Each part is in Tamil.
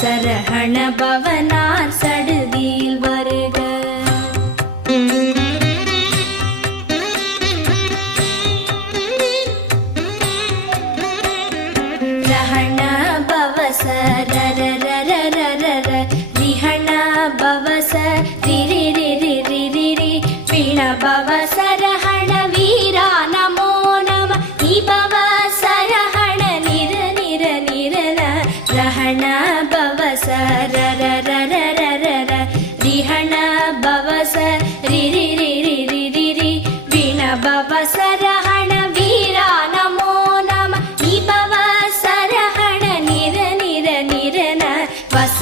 சரகண பவனார் சட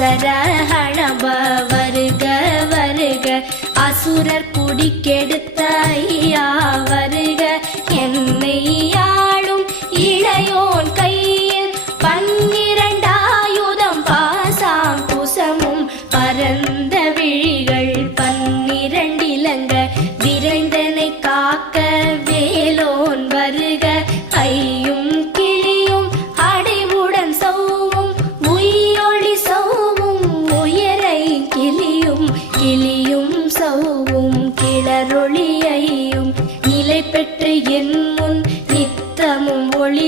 அசர ஹணப வருக வருக அசுரர் குடிக்கெடுத்த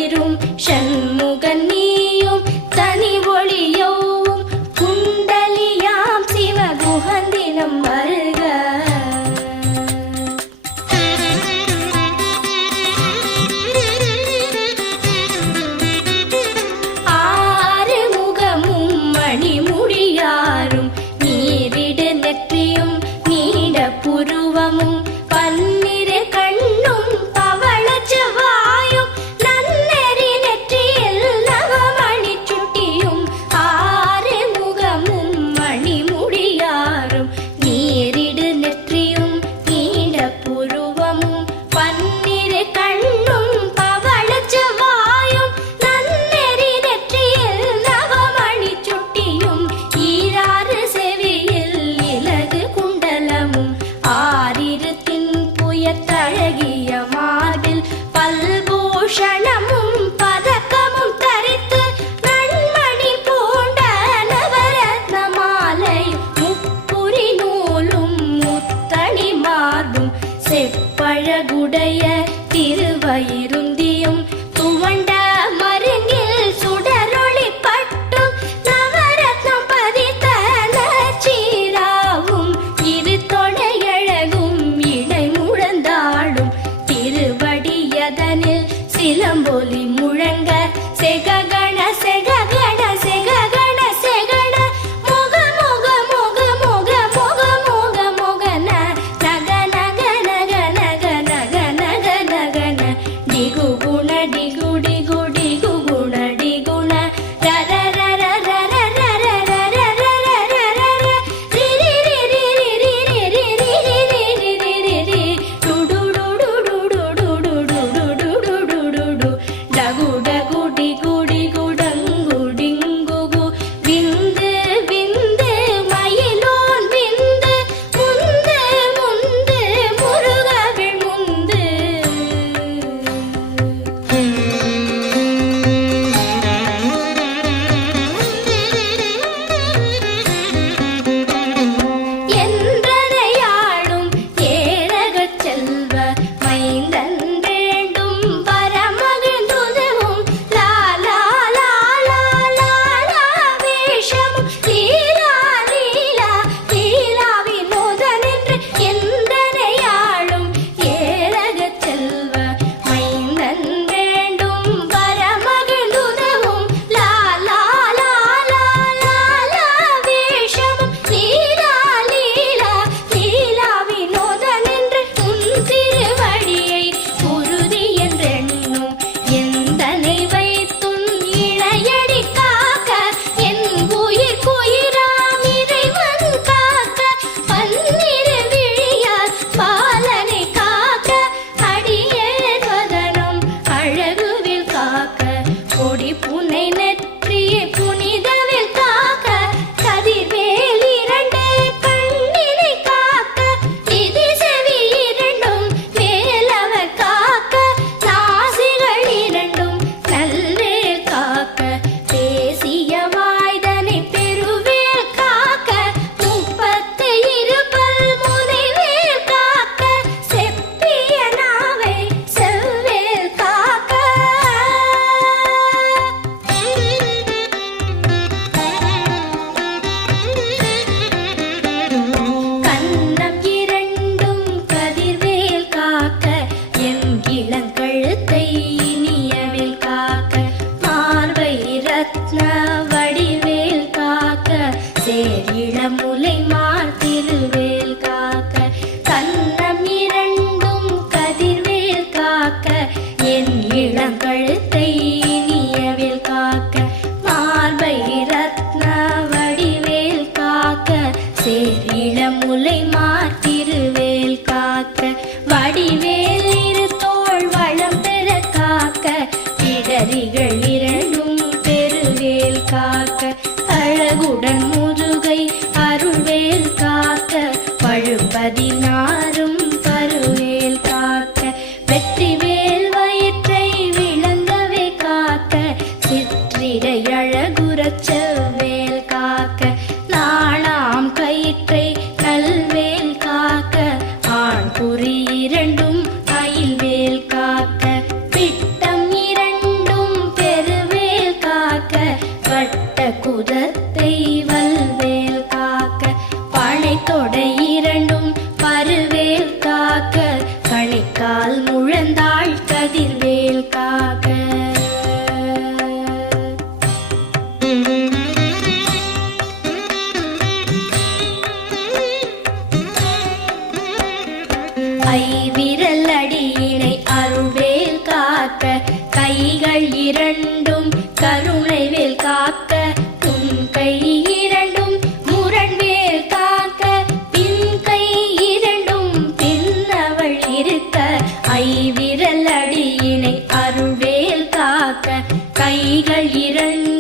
தரும் சண்முகன் சிலம்பொலி குதத்தை காக்க கைகள் இரண்டு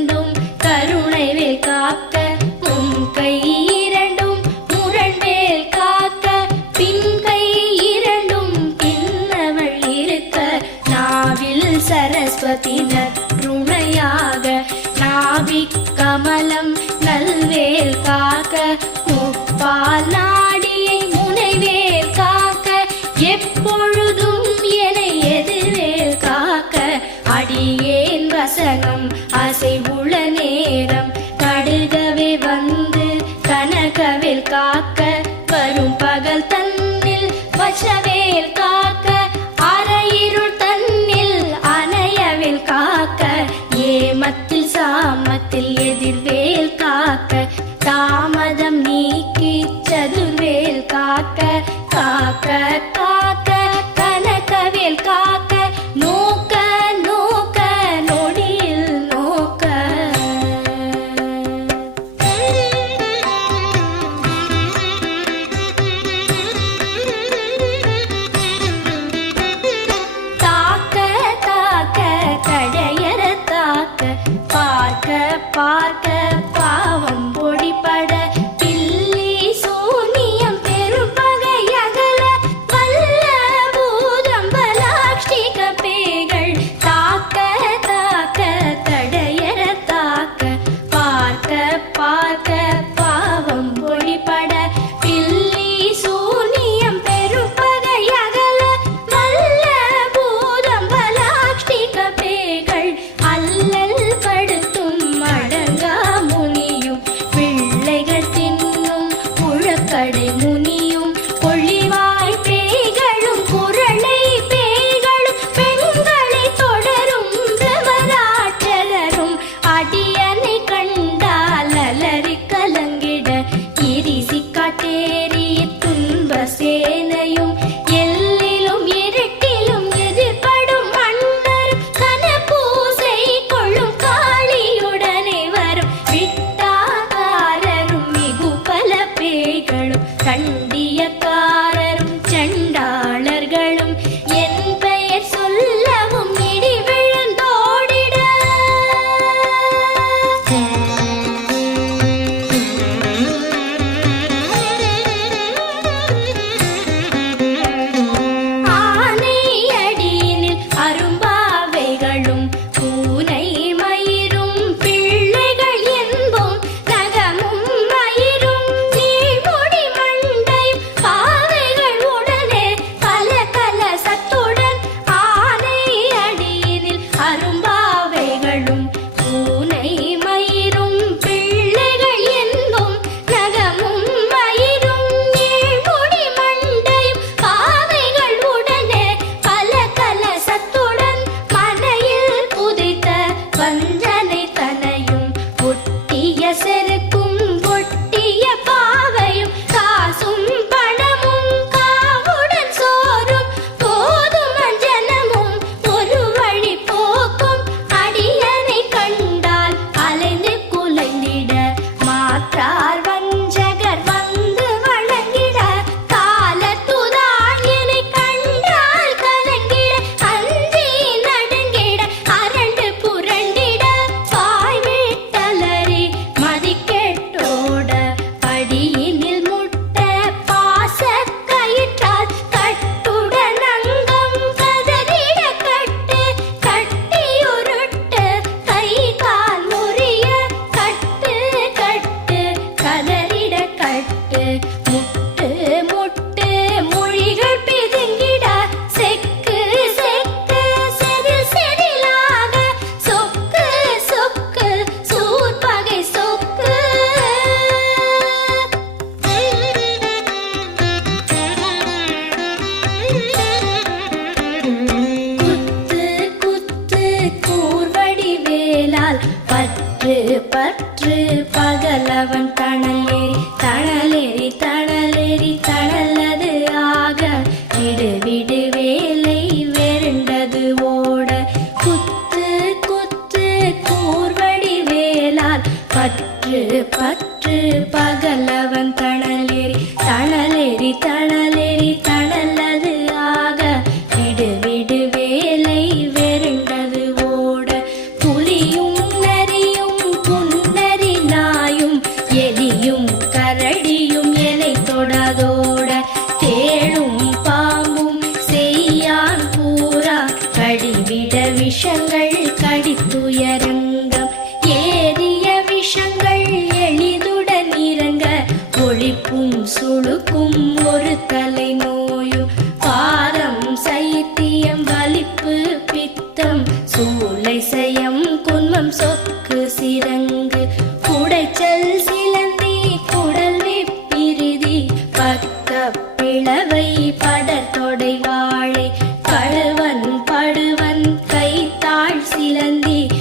ಬಂದಿ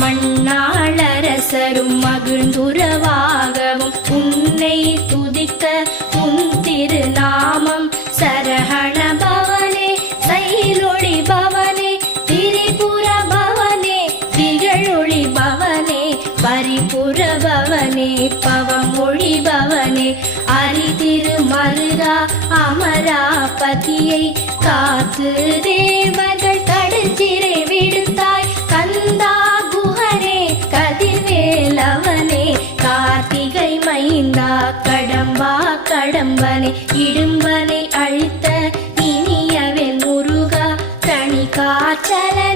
மண்ணாளரசரும் மகிழ்ந்துறவா. चला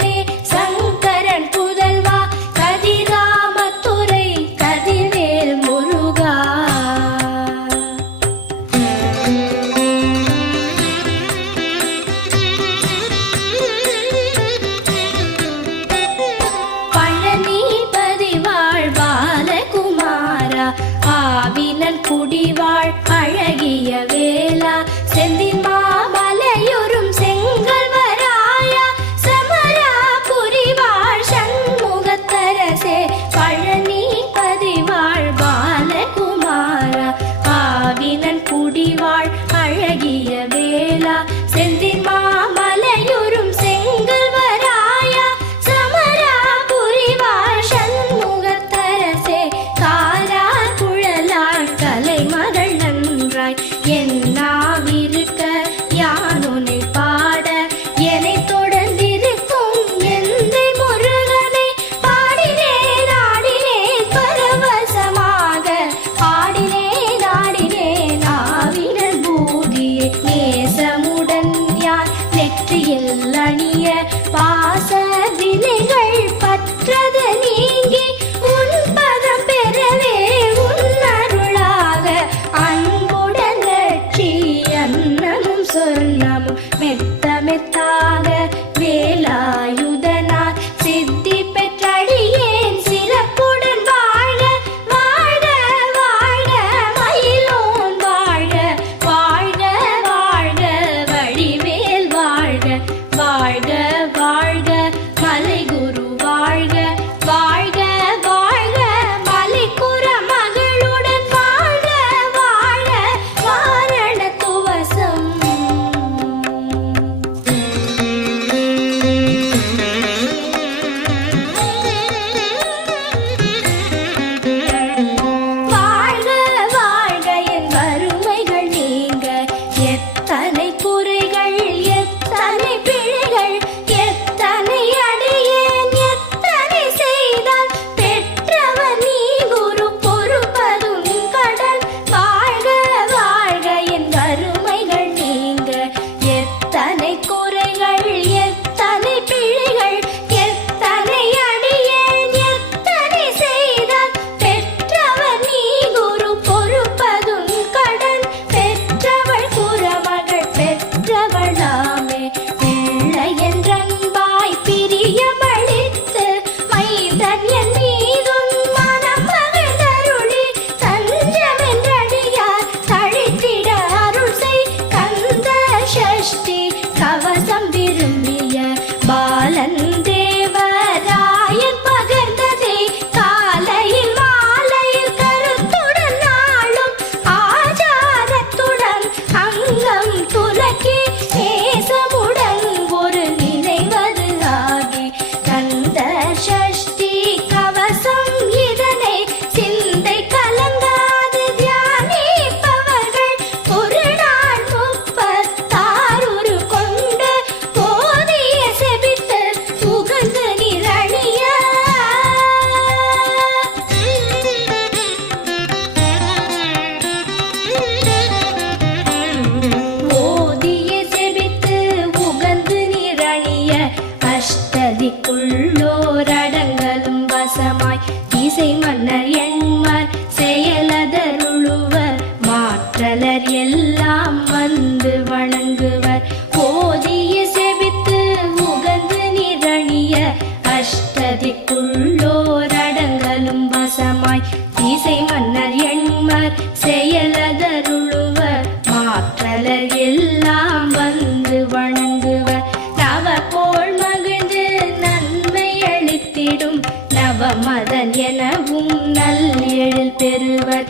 செந்தின் மதன் எனவும் நல் எழில் பெறுவர்.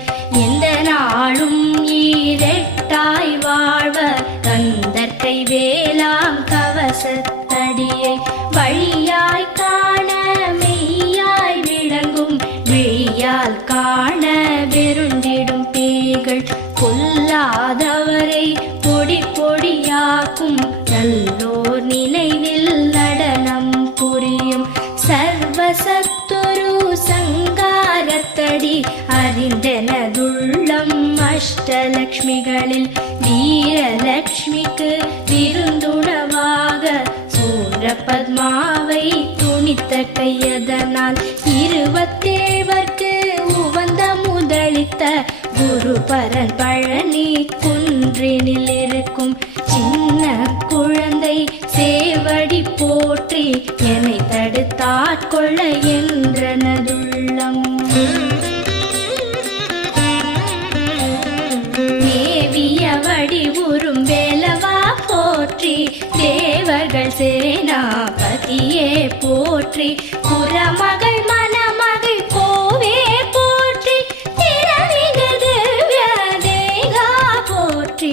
அஷ்டலக்ஷ்மிகளில் வீரலக்ஷ்மிக்கு விருந்துணவாக சூரபத்மாவை துணித்த கையதனால் இருபத்தேவர்க்கு உவந்த முதலித்த குருபரன் பழனி குன்றினில் இருக்கும் சின்ன குழந்தை சேவடி போற்றி என்னை தடுத்தாட்கொள்ள என் போற்றி. புறமகள் மணமகள் கோவே போற்றி. திறமிகு திவ்ய போற்றி.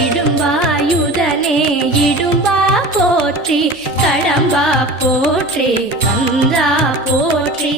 இடும்பாயுதனே இடும்பா போற்றி. கடம்பா போற்றி கந்தா போற்றி.